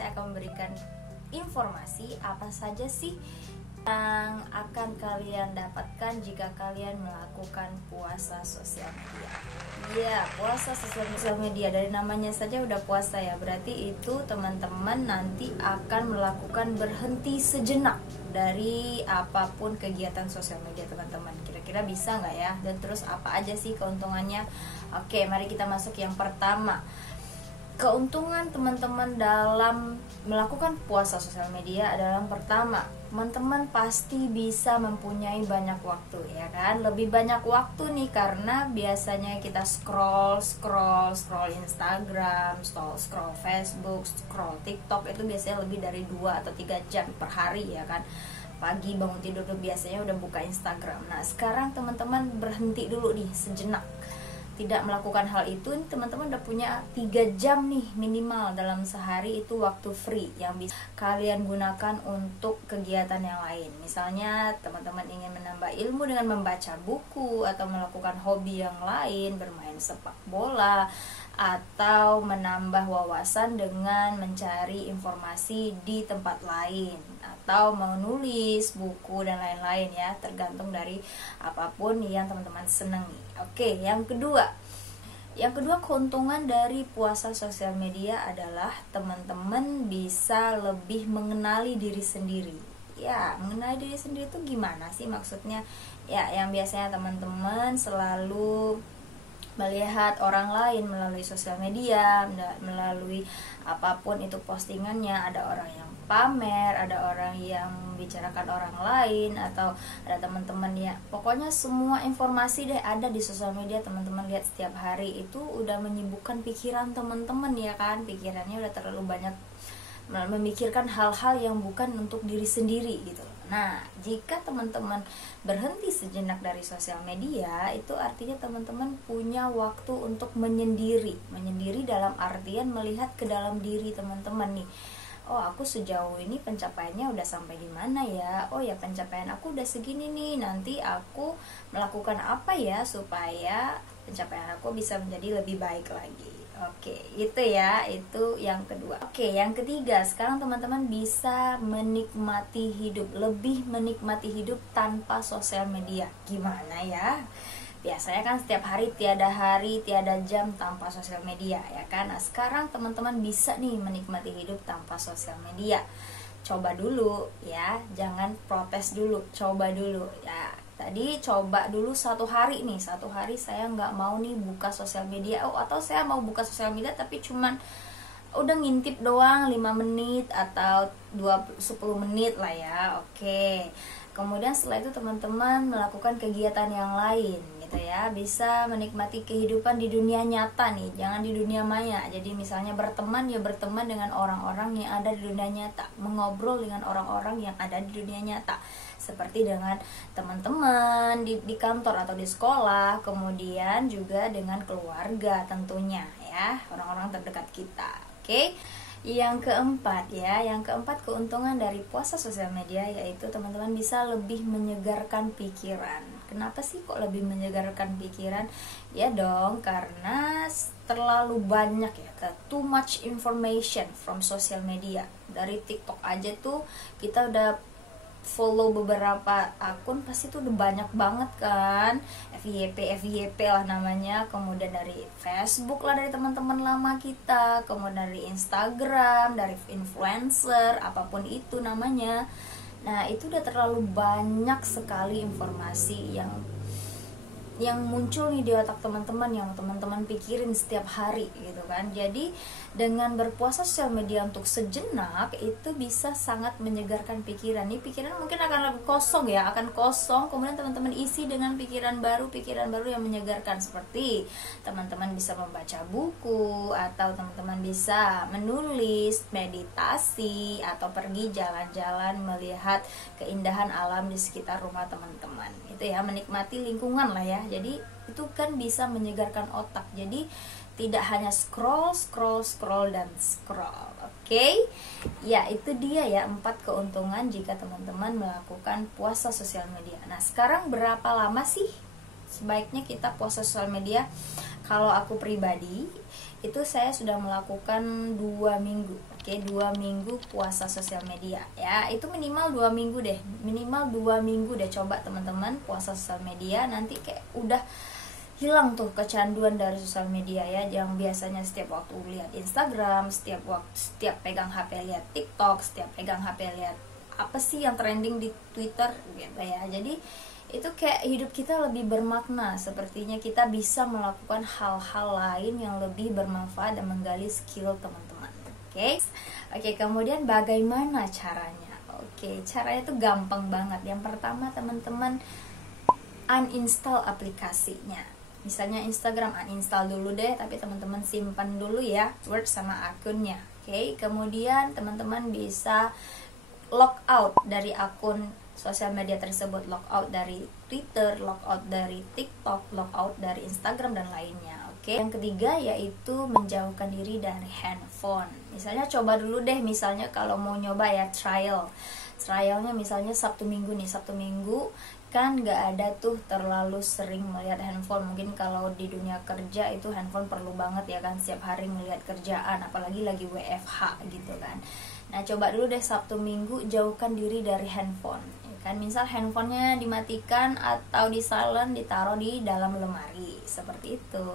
saya akan memberikan informasi apa saja sih yang akan kalian dapatkan jika kalian melakukan puasa sosial media. Ya, puasa sosial media, dari namanya saja udah puasa ya. Berarti itu teman-teman nanti akan melakukan berhenti sejenak dari apapun kegiatan sosial media teman-teman. Kira-kira bisa nggak ya? Dan terus apa aja sih keuntungannya? Oke, mari kita masuk yang pertama. Keuntungan teman-teman dalam melakukan puasa sosial media adalah yang pertama, teman-teman pasti bisa mempunyai banyak waktu, ya kan? Lebih banyak waktu nih, karena biasanya kita scroll Instagram, scroll Facebook, scroll TikTok, itu biasanya lebih dari 2 atau 3 jam per hari, ya kan? Pagi bangun tidur tuh biasanya udah buka Instagram. Nah, sekarang teman-teman berhenti dulu nih sejenak, tidak melakukan hal itu, teman-teman udah punya 3 jam nih minimal dalam sehari, itu waktu free yang bisa kalian gunakan untuk kegiatan yang lain. Misalnya teman-teman ingin menambah ilmu dengan membaca buku, atau melakukan hobi yang lain, bermain sepak bola, atau menambah wawasan dengan mencari informasi di tempat lain, atau menulis buku dan lain-lain ya, tergantung dari apapun yang teman-teman senangi. Oke, yang kedua keuntungan dari puasa sosial media adalah teman-teman bisa lebih mengenali diri sendiri. Ya, mengenali diri sendiri itu gimana sih maksudnya? Ya, yang biasanya teman-teman selalu melihat orang lain melalui sosial media, melalui apapun itu postingannya, ada orang yang pamer, ada orang yang membicarakan orang lain, atau ada teman-teman ya, pokoknya semua informasi deh ada di sosial media. Teman-teman lihat setiap hari, itu udah menyibukkan pikiran teman-teman, ya kan? Pikirannya udah terlalu banyak memikirkan hal-hal yang bukan untuk diri sendiri gitu. Nah, jika teman-teman berhenti sejenak dari sosial media, itu artinya teman-teman punya waktu untuk menyendiri dalam artian melihat ke dalam diri teman-teman nih. Oh, aku sejauh ini pencapaiannya udah sampai di mana ya? Oh ya, pencapaian aku udah segini nih. Nanti aku melakukan apa ya supaya pencapaian aku bisa menjadi lebih baik lagi. Oke, itu ya, itu yang kedua. Oke, yang ketiga, sekarang teman-teman bisa menikmati hidup, lebih menikmati hidup tanpa sosial media. Gimana ya? Biasanya kan setiap hari tiada jam tanpa sosial media, ya kan? Nah, sekarang teman-teman bisa nih menikmati hidup tanpa sosial media. Coba dulu ya, jangan protes dulu, coba dulu ya. Tadi coba dulu satu hari saya nggak mau nih buka sosial media, atau saya mau buka sosial media tapi cuman udah ngintip doang 5 menit atau 10 menit lah ya. Oke, kemudian setelah itu teman-teman melakukan kegiatan yang lain gitu ya, bisa menikmati kehidupan di dunia nyata nih, jangan di dunia maya. Jadi misalnya berteman dengan orang-orang yang ada di dunia nyata, mengobrol dengan orang-orang yang ada di dunia nyata, seperti dengan teman-teman di kantor atau di sekolah, kemudian juga dengan keluarga tentunya ya, orang-orang terdekat kita. Oke. Yang keempat keuntungan dari puasa sosial media yaitu teman-teman bisa lebih menyegarkan pikiran. Kenapa sih kok lebih menyegarkan pikiran? Ya dong, karena terlalu banyak ya, too much information from social media. Dari TikTok aja tuh kita udah follow beberapa akun, pasti tuh udah banyak banget kan, FYP lah namanya. Kemudian dari Facebook lah, dari teman-teman lama kita, kemudian dari Instagram, dari influencer, apapun itu namanya. Nah, itu udah terlalu banyak sekali informasi yang muncul nih di otak teman-teman, yang teman-teman pikirin setiap hari gitu kan. Jadi dengan berpuasa sosial media untuk sejenak, itu bisa sangat menyegarkan pikiran. Nih pikiran mungkin akan lebih kosong ya, kemudian teman-teman isi dengan pikiran baru yang menyegarkan, seperti teman-teman bisa membaca buku, atau teman-teman bisa menulis, meditasi, atau pergi jalan-jalan melihat keindahan alam di sekitar rumah teman-teman. Itu ya, menikmati lingkungan lah ya. Jadi itu kan bisa menyegarkan otak. Jadi tidak hanya scroll dan scroll. Oke. Ya, itu dia ya 4 keuntungan jika teman-teman melakukan puasa sosial media. Nah, sekarang berapa lama sih sebaiknya kita puasa sosial media? Kalau aku pribadi, itu saya sudah melakukan 2 minggu. Oke, 2 minggu puasa sosial media ya, itu minimal 2 minggu deh, minimal 2 minggu deh. Coba teman-teman puasa sosial media, nanti kayak udah hilang tuh kecanduan dari sosial media ya, yang biasanya setiap waktu lihat Instagram, setiap pegang HP lihat TikTok, setiap pegang HP lihat apa sih yang trending di Twitter gitu ya. Jadi itu kayak hidup kita lebih bermakna, sepertinya kita bisa melakukan hal-hal lain yang lebih bermanfaat dan menggali skill teman-teman. Oke, kemudian bagaimana caranya? Oke, caranya itu gampang banget. Yang pertama, teman-teman uninstall aplikasinya. Misalnya Instagram, uninstall dulu deh, tapi teman-teman simpan dulu ya password sama akunnya. Oke, kemudian teman-teman bisa log out dari akun sosial media tersebut, log out dari Twitter, log out dari TikTok, log out dari Instagram dan lainnya. Oke. Yang ketiga yaitu menjauhkan diri dari handphone. Misalnya coba dulu deh, misalnya kalau mau nyoba ya trialnya misalnya Sabtu Minggu nih, Sabtu Minggu kan nggak ada tuh terlalu sering melihat handphone. Mungkin kalau di dunia kerja itu handphone perlu banget ya kan, setiap hari melihat kerjaan, apalagi lagi WFH gitu kan. Nah, coba dulu deh Sabtu Minggu jauhkan diri dari handphone ya kan. Misal handphonenya dimatikan atau di silent, ditaruh di dalam lemari seperti itu.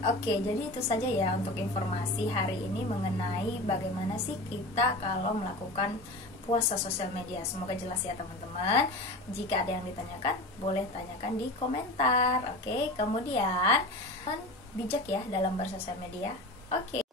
Oke, jadi itu saja ya untuk informasi hari ini mengenai bagaimana sih kita kalau melakukan puasa sosial media. Semoga jelas ya teman-teman. Jika ada yang ditanyakan, boleh tanyakan di komentar. Oke, kemudian bijak ya dalam bersosial media. Oke.